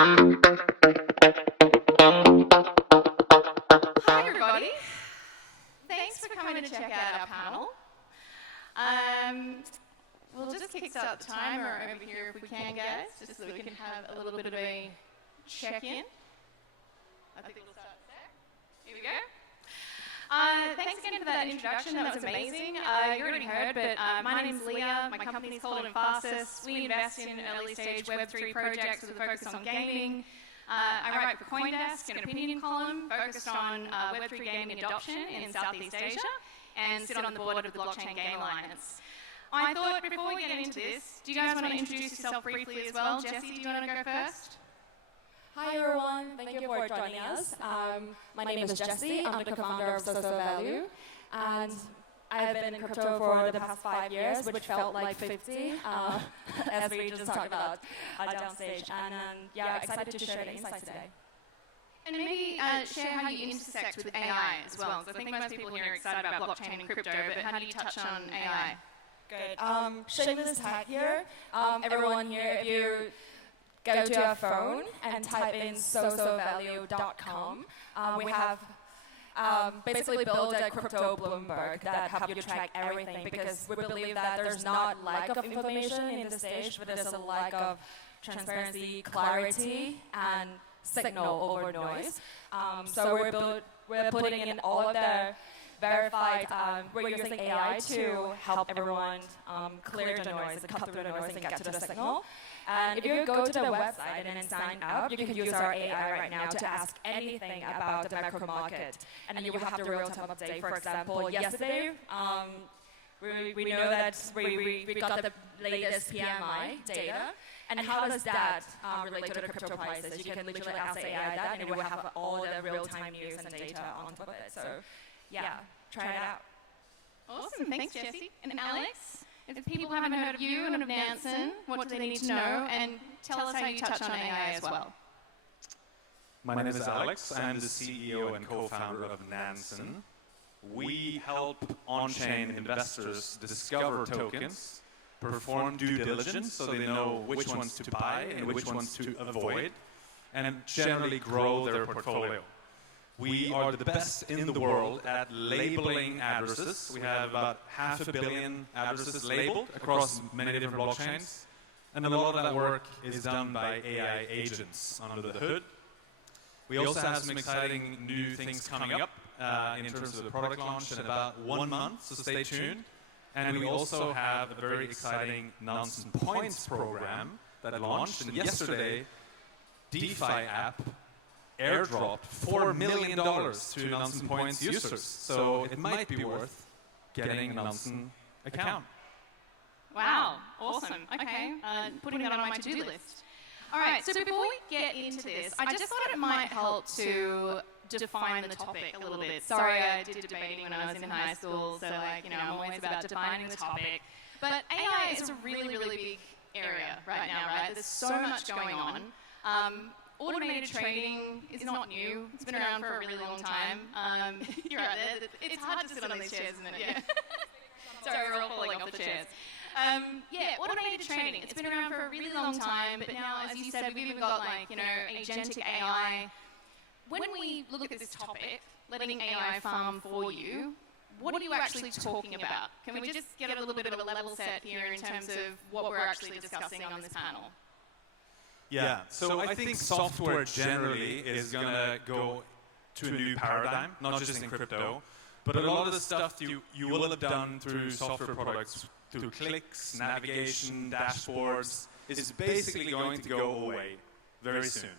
Hi everybody. Thanks for coming to check out our panel. We'll just kickstart the timer over here if we can, guys, just so we can have a little bit of a check-in. I think we'll start there. Here we go. Thanks again for that introduction. That was amazing. You already heard, but my name's Leah. My company's called Emphasis. We invest in early-stage Web3 projects with a focus on gaming. I write for Coinfest, an opinion column focused on Web3 gaming adoption in Southeast Asia, and sit on the board of the Blockchain Game Alliance. I thought before we get into this, do you guys want to introduce yourself briefly as well? Jesse, do you want to go first? Hi everyone, thank you for joining us. My name is Jessie, I'm the co-founder of Social Value, and I've been in crypto for the past 5 years, which felt like 50, as we just talked about downstage. And yeah, excited to share the insights today. And maybe share how you intersect with AI as well. So I think most people here are excited about blockchain and crypto, but how do you touch on AI? Good. Shameless tag here. Everyone here, if you go to your phone and type in socialvalue.com, we have basically built a crypto Bloomberg that helps you track everything, because we believe that there's not lack of information in the stage, but there's a lack of transparency, clarity, and signal over noise. So we're putting in all of the verified, we're using AI to help everyone clear the noise and cut through the noise and get to the signal. And if you go to the website and then sign up, you can use our AI right now to ask anything about the macro market. And then you will have the real-time update. For example, yesterday, we know that we got the latest PMI data. And how does that relate to the crypto prices? You can literally ask the AI that, and it will have all the real-time news and data on top of it. So yeah, try it out. Awesome, thanks Jesse. And Alex? If people haven't heard of you and of Nansen, what do they need to know? And tell us how you touch on AI as well. My name is Alex. I'm the CEO and co-founder of Nansen. We help on-chain investors discover tokens, perform due diligence so they know which ones to buy and which ones to avoid, and generally grow their portfolio. We are the best in the world at labeling addresses. We have about 500 million addresses labeled across many different blockchains. And a lot of that work is done by AI agents under the hood. We also have some exciting new things coming up in terms of the product launch in about 1 month, so stay tuned. And we also have a very exciting Nansen Points program that launched. And yesterday, DeFi app airdropped $4 million to Nansen Points users. So it might be worth getting a Nansen account. Wow, awesome. Okay, putting that on my to-do list. All right, so before we get into this, I just thought it might help to define the topic a little bit. Sorry, I did debating when I was in high school, so I'm always about defining the topic. But AI is a really, really big area right now, right? There's so much going on. Automated trading is not new. It's been around for a really long time. You're right there. It's hard to sit on these chairs, isn't it? Yeah. Sorry, we're all falling off the chairs. Yeah, automated trading. It's been around for a really long time, but now, as you said, we've even got agentic AI. When we look at this topic, letting AI farm for you, what are you actually talking about? Can we just get a little bit of a level set here in terms of what we're actually discussing on this panel? Yeah, so I think software generally is going to go to a new paradigm, not just in crypto, but a lot of the stuff you will have done through software products, through clicks, navigation, dashboards, is basically going to go away very soon.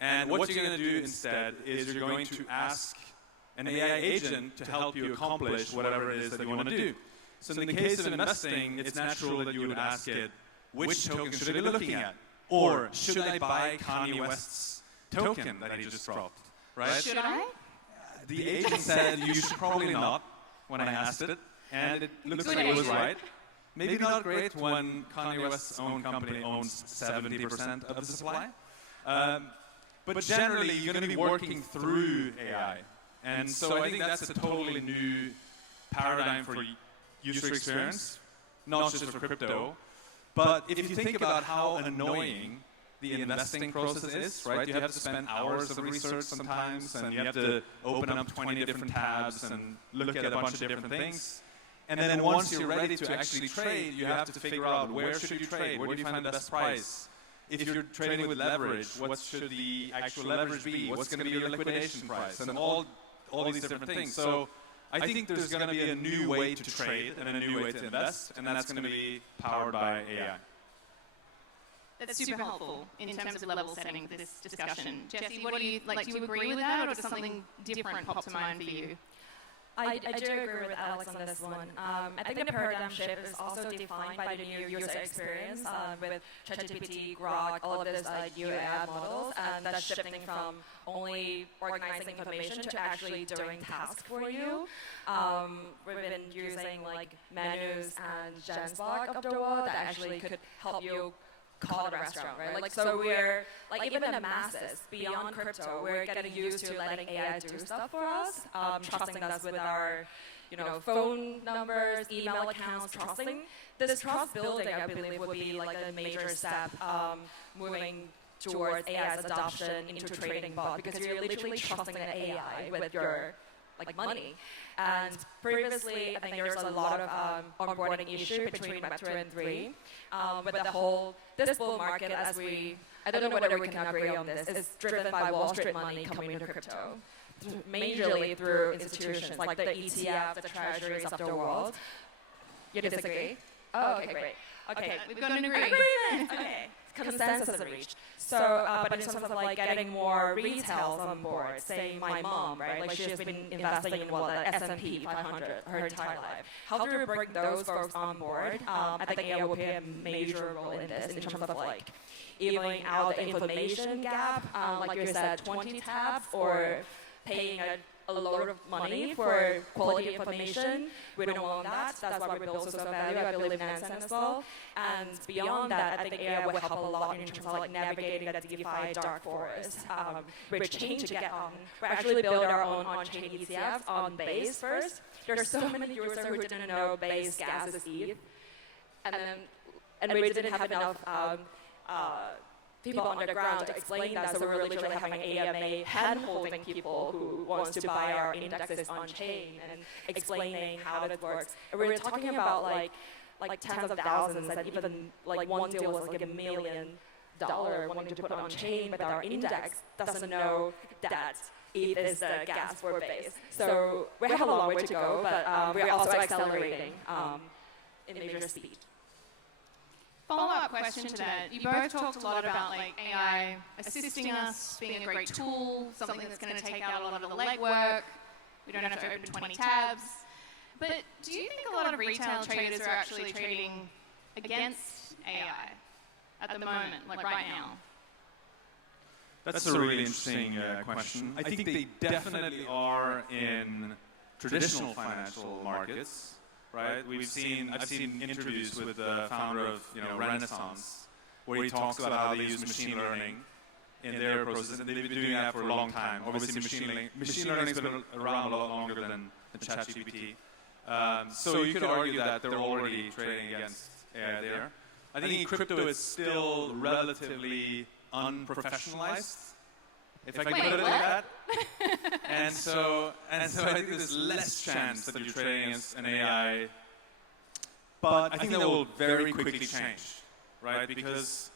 And what you're going to do instead is you're going to ask an AI agent to help you accomplish whatever it is that you want to do. So in the case of investing, it's natural that you would ask it, which token should I be looking at? Or should I buy Kanye West's token that he just dropped? Right? Should I? The agent said you should probably not when I asked it, and it looks like it was right. Maybe not great when Kanye West's own company owns 70% of the supply. But generally, you're going to be working through AI. And so I think that's a totally new paradigm for user experience, not just for crypto. But if you think about how annoying the investing process is, right? You have to spend hours of research sometimes, and you have to open up 20 different tabs and look at a bunch of different things. And then once you're ready to actually trade, you have to figure out where should you trade, where do you find the best price. If you're trading with leverage, what should the actual leverage be? What's going to be your liquidation price? And all these different things. So I think there's going to be a new way to trade and a new way to invest, and that's going to be powered by AI. That's super helpful in terms of level setting for this discussion. Jesse, what do you like? Do you agree with that, or does something different pop to mind for you? I do agree with Alex on this one. I think the paradigm shift is also defined by the new user experience with ChatGPT, Grok, all of these new AI models, and that's shifting from only organizing information to actually doing tasks for you. We've been using like menus and Gensblock of the world that actually could help you call a restaurant, right? Like, so we're, like, even the masses, beyond crypto, we're getting used to letting AI do stuff for us, trusting us with our, phone numbers, email accounts, trusting. This trust building, I believe, would be like a major step moving towards AI's adoption into trading bot, because you're literally trusting an AI with your money. And previously, I think there was a lot of onboarding issue between Web2 and 3. With the whole, this bull market, I don't know whether we can agree on this, is driven by Wall Street money coming into crypto, majorly through institutions like the ETF, the treasuries of the world. You disagree? Oh, okay, great. Okay, we've got an agreement. Okay. Consensus is reached. So, but in terms of like getting more retails on board, say my mom, right? Like she's been investing in the S&P 500 her entire life. How do we bring those folks on board? I think AI will play a major role in this, in terms of like evening out the information gap, like you said, 20 tabs, or paying a load of money for quality information. We don't want that. That's why we build social value. I believe in Nansen as well. And beyond that, I think AI will help a lot in terms of like navigating that DeFi dark forest. Which chain to get on. We actually build our own on-chain ETFs on Base first. There's so many users who didn't know Base gas is ETH. And we didn't have enough people on the ground to explain that, so we're literally having AMA hand-holding people who wants to buy our indexes on chain and explaining how that works. And we were talking about like tens of thousands, and even like one deal was like $1 million wanting to put on chain, but our index doesn't know that ETH is the gas for Base. So we have a long way to go, but we're also accelerating in major speed. Follow-up question to that. You both talked a lot about like AI assisting us, being a great tool, something that's going to take out a lot of the legwork. We don't have to open 20 tabs. But do you think a lot of retail traders are actually trading against AI at the moment, like right now? That's a really interesting question. I think they definitely are in traditional financial markets. Right? I've seen interviews with the founder of Renaissance, where he talks about how they use machine learning in their process, and they've been doing that for a long time. Obviously, machine learning has been around a lot longer than ChatGPT. So you could argue that they're already trading against AI there. I think in crypto it's still relatively unprofessionalized, if I can put it like that. And so I think there's less chance that you're trading against an AI. But I think that will very quickly change, right? Because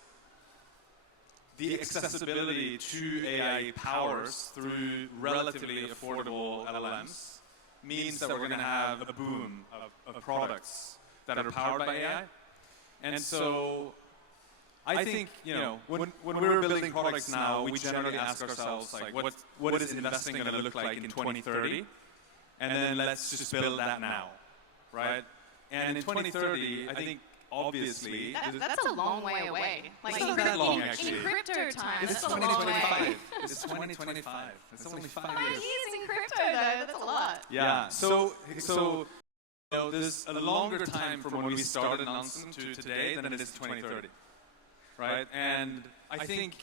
the accessibility to AI powers through relatively affordable LLMs means that we're going to have a boom of products that are powered by AI. And so I think, when we're building products now, we generally ask ourselves, like, what is investing going to look like in 2030? And then let's just build that now, right? And in 2030, I think, obviously... That's a long way away. Like, it's not that long, actually. In crypto time, it's 2025. It's 2025. It's only 5 years. 5 years in crypto, though. That's a lot. Yeah. So there's a longer time from when we started Nansen to today than it is 2030. Right? And I think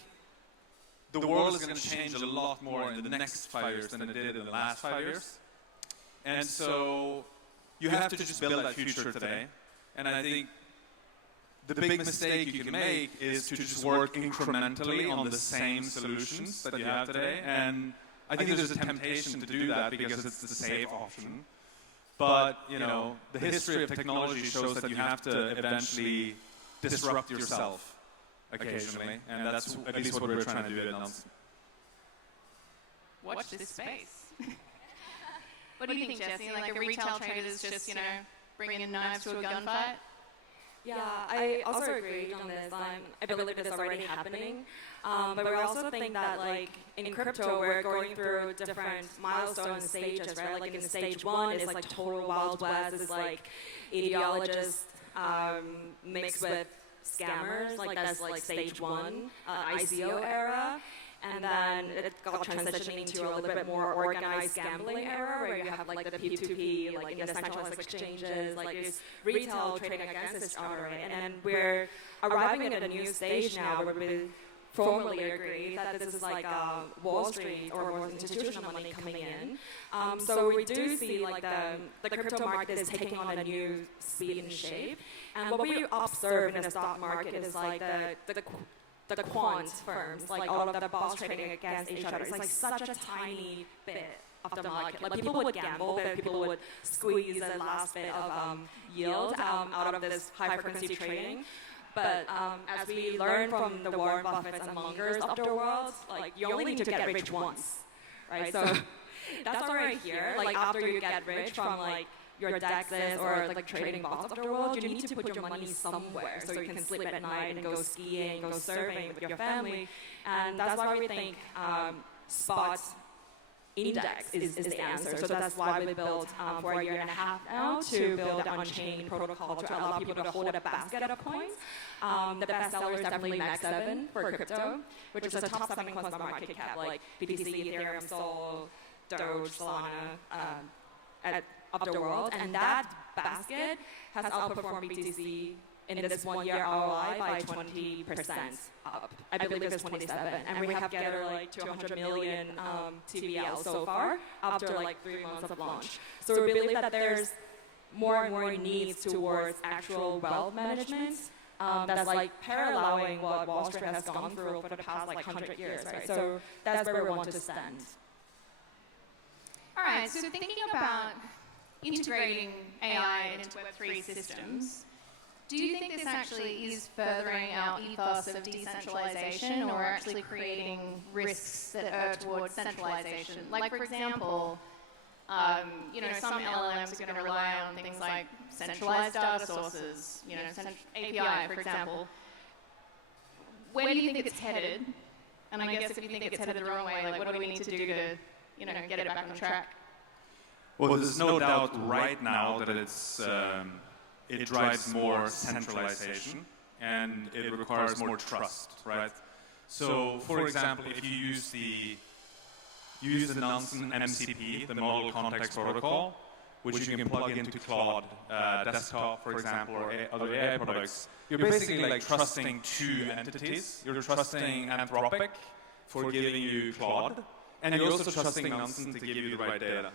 the world is going to change a lot more in the next 5 years than it did in the last 5 years. And so you have to just build that future today. And I think the big mistake you can make is to just work incrementally on the same solutions that you have today. And I think there's a temptation to do that because it's the safe option. But, you know, the history of technology shows that you have to eventually disrupt yourself occasionally. And that's at least what we're trying to do at Nansen. Watch this space. What do you think, Jesse? Like a retail trader is just, you know, bringing in knives to a gunfight? Yeah, I also agree on this. I believe it is already happening. But we also think that, like, in crypto, we're going through different milestone stages, right? Like in stage 1, it's like total Wild West. It's like ideologists mixed with scammers. Like that's like stage 1, ICO era. And then it got transitioning into a little bit more organized gambling era, where you have like the P2P, like in the centralized exchanges, like this retail trading against each other. And then we're arriving at a new stage now where we formally agree that this is like Wall Street or more institutional money coming in. So we do see like the crypto market is taking on a new speed and shape. And what we observe in the stock market is like the quant firms, like all of the bots trading against each other. It's like such a tiny bit of the market. Like people would gamble, but people would squeeze the last bit of yield out of this high frequency trading. But as we learn from the Warren Buffetts and Mungers of the world, like you only need to get rich once, right? So that's already here. Like after you get rich from like your DEXs or like trading bots of the world, you need to put your money somewhere so you can sleep at night and go skiing, go surfing with your family. And that's why we think spot index is the answer. So that's why we built for a year and a half now to build an on-chain protocol to allow people to hold a basket of coins. The best seller is definitely Max 7 for crypto, which is a top 7 coins by market cap, like BTC, Ethereum, Sol, Doge, Solana, of the world. And that basket has outperformed BTC in this 1 year ROI by 20% up. I believe it's 27. And we have gathered like 200 million TVL so far after like 3 months of launch. So we believe that there's more and more needs towards actual wealth management that's like paralleling what Wall Street has gone through for the past like 100 years, right? So that's where we want to stand. All right, so thinking about integrating AI into Web3 systems, do you think this actually is furthering our ethos of decentralization or actually creating risks that err towards centralization? Like, for example, you know, some LLMs are going to rely on things like centralized data sources, you know, API, for example. Where do you think it's headed? And I guess if you think it's headed the wrong way, like, what do we need to do to, you know, get it back on track? Well, there's no doubt right now that it drives more centralization and it requires more trust, right? So, for example, if you use the Nansen MCP, the Model Context Protocol, which you can plug into Claude desktop, for example, or other AI products, you're basically like trusting two entities. You're trusting Anthropic for giving you Claude, and you're also trusting Nansen to give you the right data.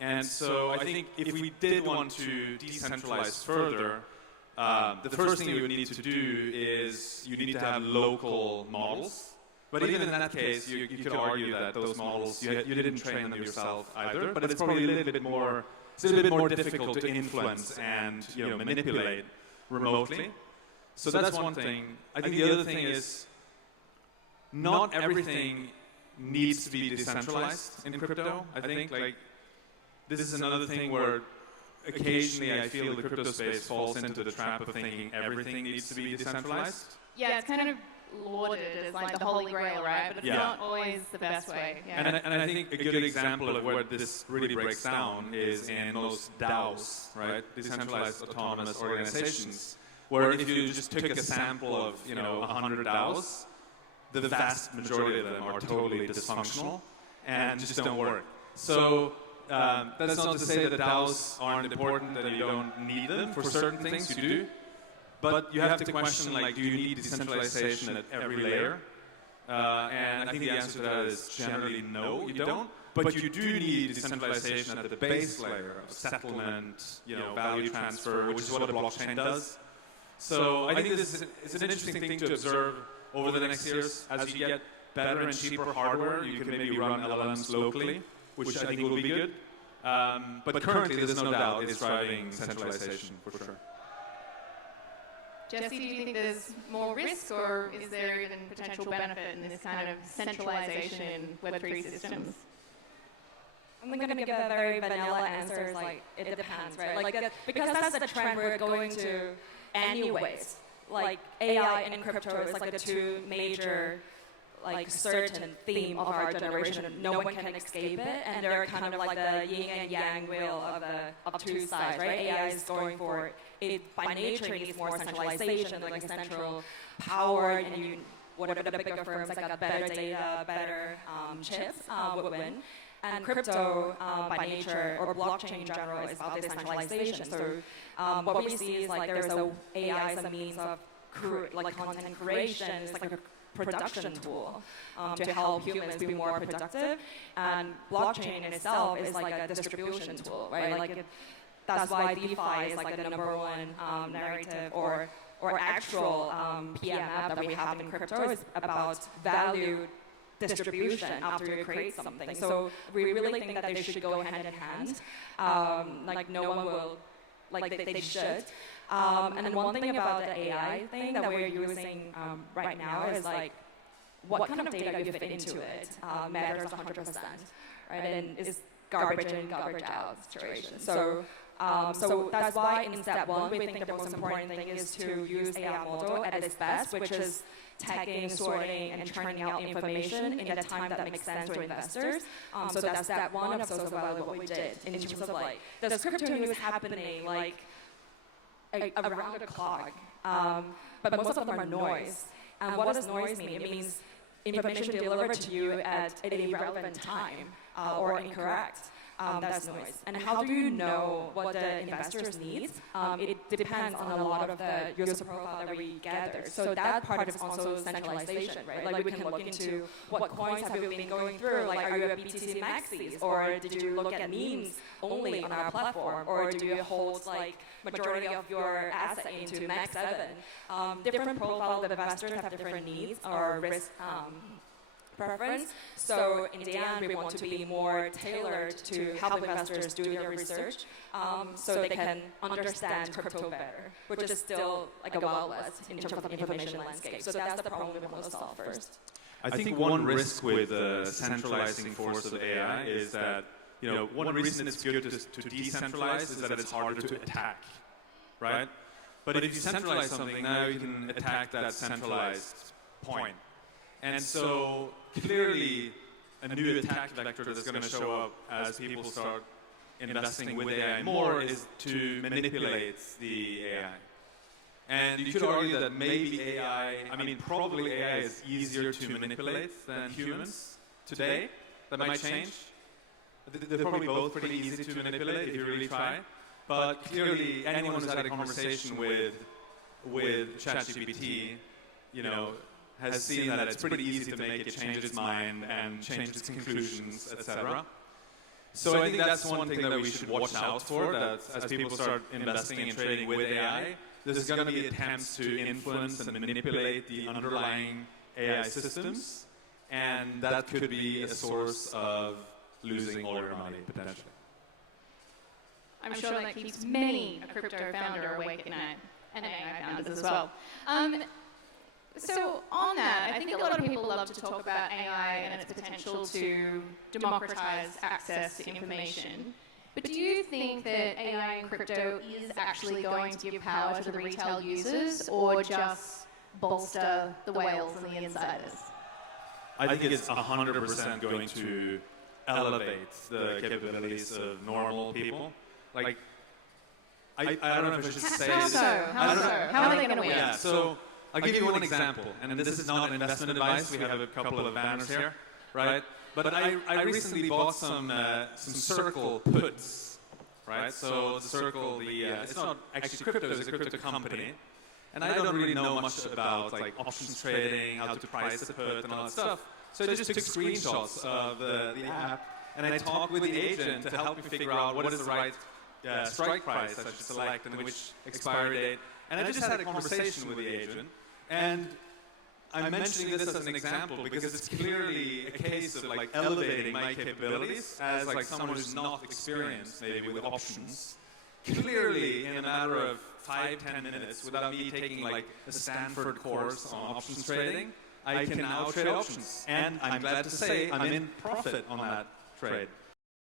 And so I think if we did want to decentralize further, the first thing you would need to do is you need to have local models. But even in that case, you could argue that those models, you didn't train them yourself either, but it's probably a little bit more difficult to influence and manipulate remotely. So that's one thing. I think the other thing is not everything needs to be decentralized in crypto. I think this is another thing where occasionally I feel the crypto space falls into the trap of thinking everything needs to be decentralized. Yeah, it's kind of lauded as like the holy grail, right? But it's not always the best way. Yeah. And I think a good example of where this really breaks down is in those DAOs, right? Decentralized autonomous organizations, where if you just took a sample of 100 DAOs, the vast majority of them are totally dysfunctional and just don't work. So that's not to say that DAOs aren't important, that you don't need them. For certain things, you do. But you have to question, do you need decentralization at every layer? And I think the answer to that is generally no, you don't. But you do need decentralization at the base layer of settlement, value transfer, which is what a blockchain does. So I think this is an interesting thing to observe over the next years. As you get better and cheaper hardware, you can maybe run LLMs locally, which I think will be good. But currently, there's no doubt it's driving centralization, for sure. Jesse, do you think there's more risk, or is there even potential benefit in this kind of centralization in Web3 systems? I'm going to give a very vanilla answer, like, it depends, right? Like, because that's the trend we're going to anyways. Like, AI and crypto is like the two major, like, certain theme of our generation. No one can escape it, and they're kind of like the yin and yang wheel of two sides, right? AI is going for it by nature needs more centralization, like central power, and you, whatever the bigger firms that got better data, better chips would win. And crypto, by nature, or blockchain in general, is about decentralization. So what we see is like there's a AI as a means of like content creation. It's like a production tool to help humans be more productive. And blockchain in itself is like a distribution tool, right? Like that's why DeFi is like the number one narrative or actual PM app that we have in crypto is about value distribution after you create something. So we really think that they should go hand in hand. Like no one will, like they should. And then one thing about the AI thing that we're using right now is like what kind of data you fit into it matters 100%, right? And it's garbage in, garbage out situation. So that's why in step one, we think the most important thing is to use AI model at its best, which is tagging, sorting, and churning out information in a time that makes sense to investors. So that's step one of social value, what we did in terms of like, there's crypto news happening like around the clock, but most of them are noise. And what does noise mean? It means information delivered to you at an irrelevant time or incorrect. That's noise. And how do you know what the investors need? It depends on a lot of the user profile that we gather. So that part is also centralization, right? Like we can look into what coins have you been going through? Like are you a BTC maxis? Or did you look at memes only on our platform? Or do you hold like majority of your asset into Max 7? Different profiles of investors have different needs or risk preference. So in the end, we want to be more tailored to help investors do their research so they can understand crypto better, which is still like a wild west in terms of the information landscape. So that's the problem we want to solve first. I think one risk with the centralizing force of AI is that, you know, one reason it's good to decentralize is that it's harder to attack, right? But if you centralize something, now you can attack that centralized point. And so clearly a new attack vector that's going to show up as people start investing with AI more is to manipulate the AI. And you could argue that maybe AI, I mean probably AI is easier to manipulate than humans today. That might change. They're probably both pretty easy to manipulate if you really try. But clearly anyone who's had a conversation with ChatGPT, you know, has seen that it's pretty easy to make it change its mind and change its conclusions, etc. So I think that's one thing that we should watch out for, that as people start investing and trading with AI, there's going to be attempts to influence and manipulate the underlying AI systems, and that could be a source of losing all your money, potentially. I'm sure that keeps many a crypto founder awake at night, and AI founders as well. So on that, I think a lot of people love to talk about AI and its potential to democratize access to information. But do you think that AI in crypto is actually going to give power to the retail users or just bolster the whales and the insiders? I think it's 100% going to elevate the capabilities of normal people. Like, I don't know if I should say this. How are they going to win? Yeah, so I'll give you one example, and this is not investment advice. We have a couple of banners here, right? But I recently bought some Circle puts, right? So the Circle, it's not actually crypto, it's a crypto company. And I don't really know much about like options trading, how to price a put and all that stuff. So I just took screenshots of the app, and I talked with the agent to help me figure out what is the right strike price I should select and which expiry date. And I just had a conversation with the agent, and I'm mentioning this as an example because it's clearly a case of like elevating my capabilities as like someone who's not experienced maybe with options. Clearly, in a matter of 5-10 minutes, without me taking like a Stanford course on options trading, I can now trade options. And I'm glad to say I'm in profit on that trade.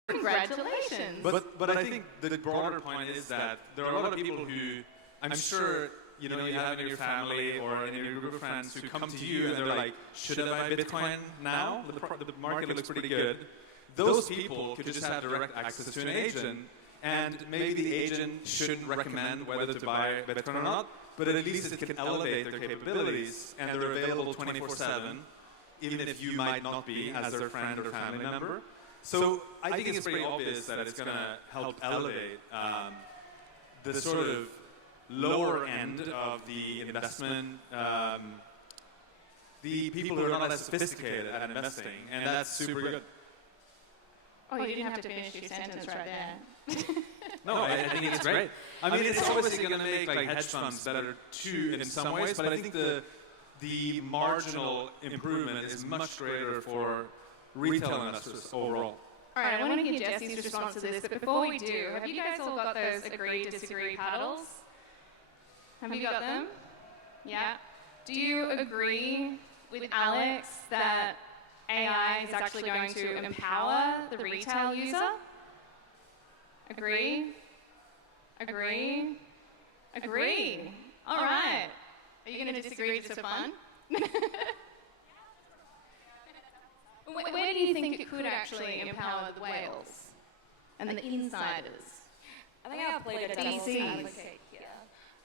Congratulations. But I think the broader point is that there are a lot of people who, I'm sure, you have in your family or in your group of friends who come to you and they're like, should I buy Bitcoin now? The market looks pretty good. Those people could just have direct access to an agent, and maybe the agent shouldn't recommend whether to buy Bitcoin or not, but at least it can elevate their capabilities, and they're available 24/7, even if you might not be as their friend or family member. So I think it's pretty obvious that it's going to help elevate the sort of lower end of the investment, the people who are not as sophisticated at investing, and that's super good. Oh, you didn't have to finish your sentence right there. No, I think it's great. I mean, it's obviously going to make like hedge funds better too in some ways, but I think the marginal improvement is much greater for retail investors overall. All right, I want to hear Jesse's response to this, but before we do, have you guys all got those agree, disagree paddles? Have you got them? Yeah? Do you agree with Alex that AI is actually going to empower the retail user? Agree? Agree? Agree. All right. Are you going to disagree just for fun? Where do you think it could actually empower the whales and the insiders? I think I played a devil's DCs. advocate.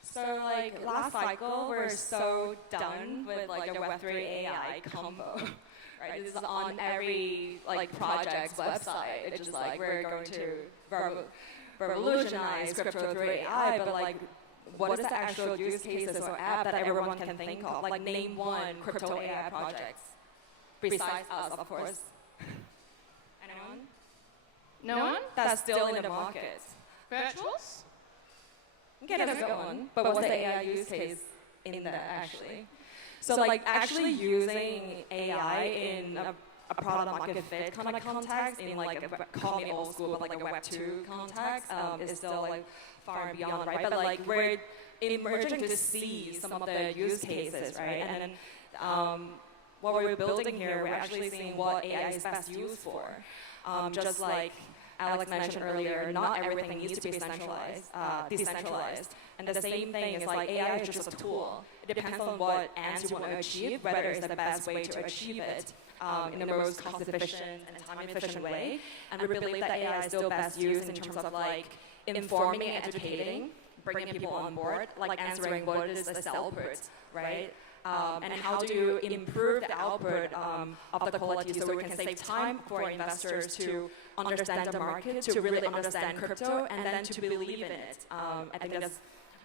So like last cycle, we're so done with like a Web3 AI combo. Right, this is on every like project's website. It's just like we're going to revolutionize crypto through AI, but like, what is the actual use cases or app that everyone can think of? Like, name one crypto AI project besides us, of course. Anyone? No one? That's still in the market. Virtuals? Get us going. But what's the AI use case in that actually? So like actually using AI in a product market fit kind of context, in like a, call me old school, but like a Web 2 context, is still like far and beyond, right? But like we're emerging to see some of the use cases, right? And then what we're building here, we're actually seeing what AI is best used for. Just like Alex mentioned earlier, not everything needs to be decentralized. And the same thing is like AI is just a tool. It depends on what ends you want to achieve, whether it's the best way to achieve it in the most cost-efficient and time-efficient way. And we believe that AI is still best used in terms of like informing and educating, bringing people on board, like answering what is the output, right? And how do you improve the output of the quality so we can save time for investors to understand the market, to really understand crypto, and then to believe in it. I think that's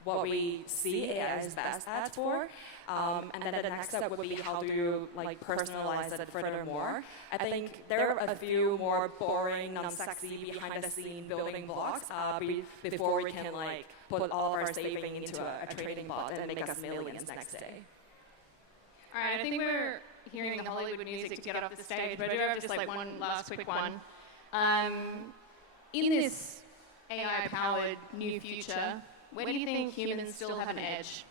what we see AI is best at for. And then the next step would be how do you like personalize it furthermore. I think there are a few more boring, non-sexy, behind-the-scene building blocks before we can like put all of our saving into a trading bot and make us millions next day. All right, I think we're hearing the Hollywood music to get off the stage, but I do have just like one last quick one. In this AI-powered new future, where do you think humans still have an edge?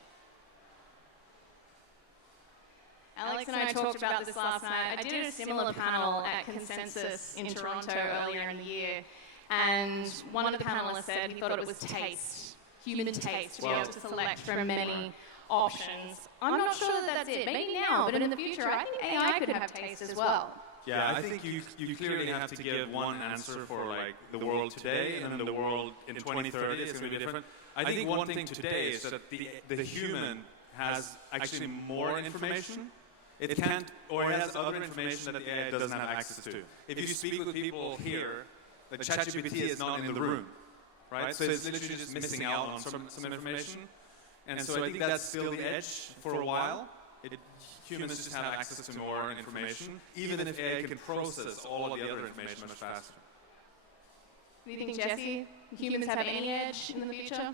Alex and I talked about this last night. I did a similar panel at Consensus in Toronto earlier in the year, and one of the panelists said he thought it was taste, human taste, to be able to select from many options. I'm not sure that that's it. Maybe now, but in the future, I think AI could have taste as well. Yeah, I think you clearly have to give one answer for like the world today, and then the world in 2030 is going to be different. I think one thing today is that the human has actually more information. It can't, or it has other information that the AI doesn't have access to. If you speak with people here, like ChatGPT is not in the room, right? So it's literally just missing out on some information. And so I think that's still the edge for a while. Humans just have access to more information, even if AI can process all of the other information much faster. Do you think, Jesse, humans have any edge in the future?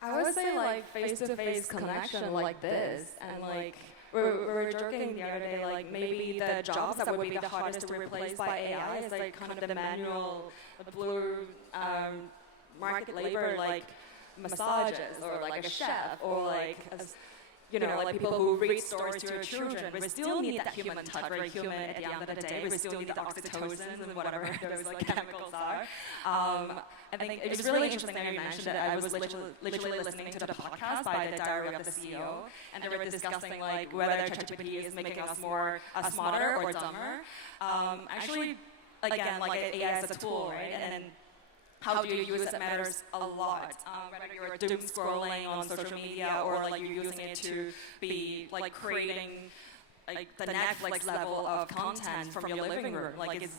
I would say like face-to-face connection like this, and like we were joking the other day, like maybe the jobs that would be the hardest to replace by AI is like kind of the manual, blue market labor, like massages, or like a chef, or like like people who read stories to your children. We still need that human touch, very human at the end of the day. We still need the oxytocin and whatever those like chemicals are. I think it was really interesting that you mentioned that. I was literally listening to the podcast by the Diary of the CEO, and they were discussing like whether ChatGPT is making us more smarter or dumber. Actually, again, like AI is a tool, right? And how do you use it matters a lot. Whether you're doom scrolling on social media or like you're using it to be like creating like the Netflix level of content from your living room. Like it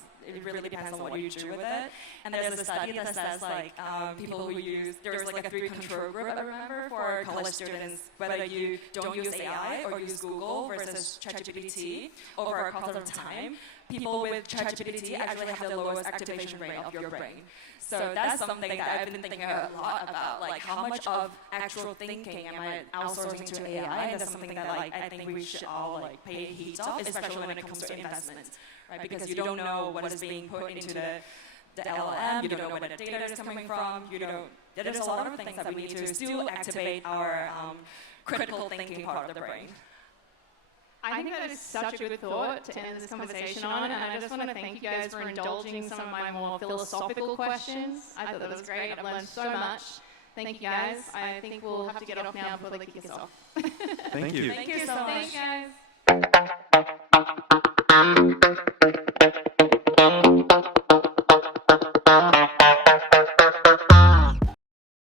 really depends on what you do with it. And there's a study that says like people who use, there's like a 3 control group, I remember, for college students, whether you don't use AI or use Google versus ChatGPT over a course of time. People with ChatGPT actually have the lowest activation rate of your brain. So that's something that I've been thinking a lot about, like how much of actual thinking am I outsourcing to AI? And that's something that like I think we should all like pay heed of, especially when it comes to investment, right? Because you don't know what is being put into the LLM, you don't know where the data is coming from, there's a lot of things that we need to still activate our critical thinking part of the brain. I think that is such a good thought to end this conversation on, and I just want to thank you guys for indulging some of my more philosophical questions. I thought that was great. I've learned so much. Thank you guys. I think we'll have to get off now before they kick us off. Thank you. Thank you so much. Thanks, guys.